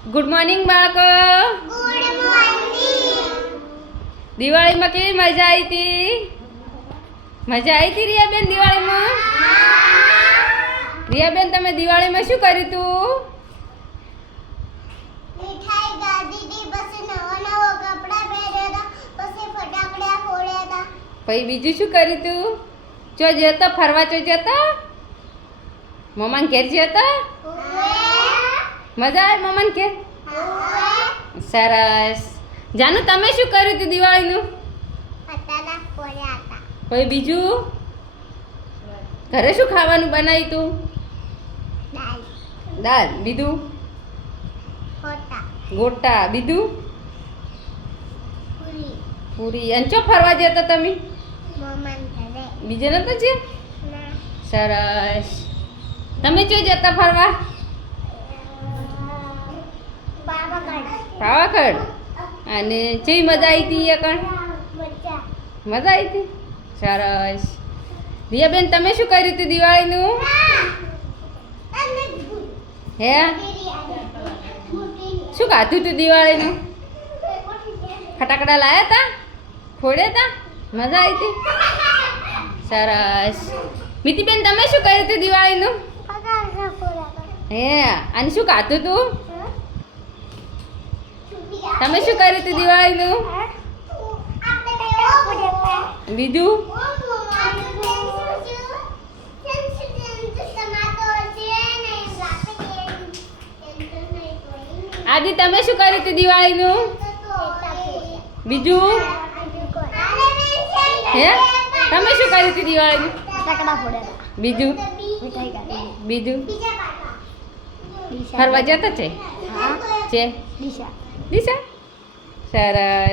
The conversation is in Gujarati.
ગુડ મોર્નિંગ બાળકો. Good morning. દિવાળીમાં કેવી મજા આવી હતી? મજા આવી હતી રિયાબેન દિવાળીમાં? રિયાબેન તમે દિવાળીમાં શું કર્યું હતું? મીઠાઈ ખાધી હતી, પછી નવા કપડાં પહેર્યા હતા, પછી ફટાકડા ફોડ્યા હતા. પછી બીજું શું કર્યું હતું? ચો જતો ફરવા? ચો જતો મમ્માને ઘેર જતો? મજા આવે મમ્માને ઘેર? સરસ. જાનુ તમે શું કર્યું હતું દિવાળીનું? ફટાકડા ફોડ્યા હતા. પછી બીજું ઘરે શું ખાવાનું બનાવ્યું તું? દાળ, દાળ. બીજું ખોટા, ગોટા. બીજું પૂરી, પૂરી. અને ચો ફરવા જતા તમે? મમ્માને ઘરે. બીજે નતો જે? ના. સરસ. તમે ચો જતા ફરવા? પાવાગઢ. પાવાગઢ. અને કેવી મજા આવી હતી એ કણ? મજા. મજા આવી હતી? સરસ. રિયાબેન તમે શું કર્યું હતું દિવાળીનું? હે શું ખાધું હતું દિવાળીનું? ફટાકડા લાયા હતા? ફોડ્યા હતા? મજા આવી હતી? સરસ. મિતિબેન તમે શું કર્યું હતું દિવાળીનું? ફટાકડા ફોડ્યા હતા. હે અને શું ખાધું તું? તમે શું કર્યું હતું દિવાળીનું? બીજું આદિ તમે શું કર્યું હતું દિવાળીનું? બીજું હે તમે શું કર્યું હતું દિવાળીનું? ફટાકડા ફોડ્યા હતા. બીજું મીઠાઈ ખાધી. બીજું ફરવા જતા છે? હા. છે દિશા. દિશા. સરસ.